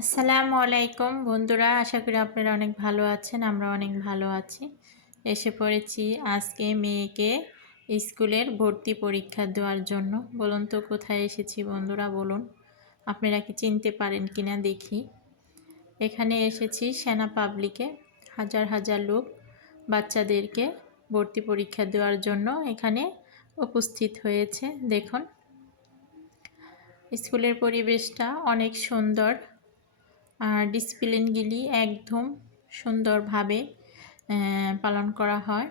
আসসালামু আলাইকুম বন্ধুরা, আশা করি আপনারা অনেক ভালো আছেন। আমরা অনেক ভালো আছি। এসে পড়েছি আজকে মেয়েকে স্কুলের ভর্তি পরীক্ষা দেওয়ার জন্য। বলুন তো কোথায় এসেছি বন্ধুরা, বলুন আপনারা কি চিনতে পারেন কিনা দেখি। এখানে এসেছি সেনা পাবলিকে। হাজার হাজার লোক বাচ্চাদেরকে ভর্তি পরীক্ষা দেওয়ার জন্য এখানে উপস্থিত হয়েছে। দেখুন স্কুলের পরিবেশটা অনেক সুন্দর, আর ডিসিপ্লিনগুলি একদম সুন্দরভাবে পালন করা হয়।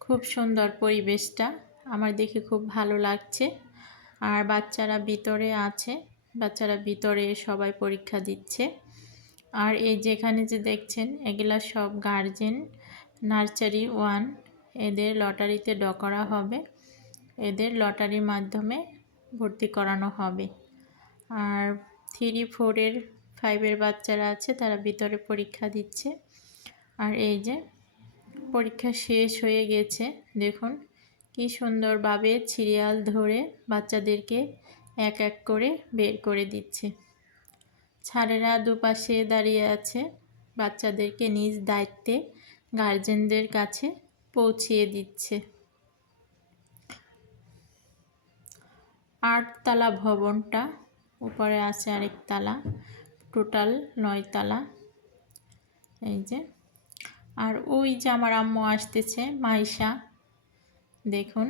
খুব সুন্দর পরিবেশটা, আমার দেখে খুব ভালো লাগছে। আর বাচ্চারা ভিতরে আছে, বাচ্চারা ভিতরে সবাই পরীক্ষা দিচ্ছে। আর এই যেখানে যে দেখছেন এগুলা সব গার্জেন, নার্সারি 1 এদের লটারিতে করা হবে, এদের লটারির মাধ্যমে ভর্তি করানো হবে। আর 3, 4, 5 বাচ্চারা আছে, তারা ভিতরে পরীক্ষা দিচ্ছে। আর এই যে পরীক্ষা শেষ হয়ে গেছে, দেখুন কি সুন্দরভাবে সিরিয়াল ধরে বাচ্চাদেরকে এক এক করে বের করে দিচ্ছে। স্যারেরা দুপাশে দাঁড়িয়ে আছে, বাচ্চাদেরকে নিজ দায়িত্বে গার্জেনদের কাছে পৌঁছিয়ে দিচ্ছে। 8 তলা ভবনটা, উপরে আছে আরেক তালা, টোটাল 9 তালা। এই যে, আর ওই যে আমার আম্মু আসতেছে, মাইশা, দেখুন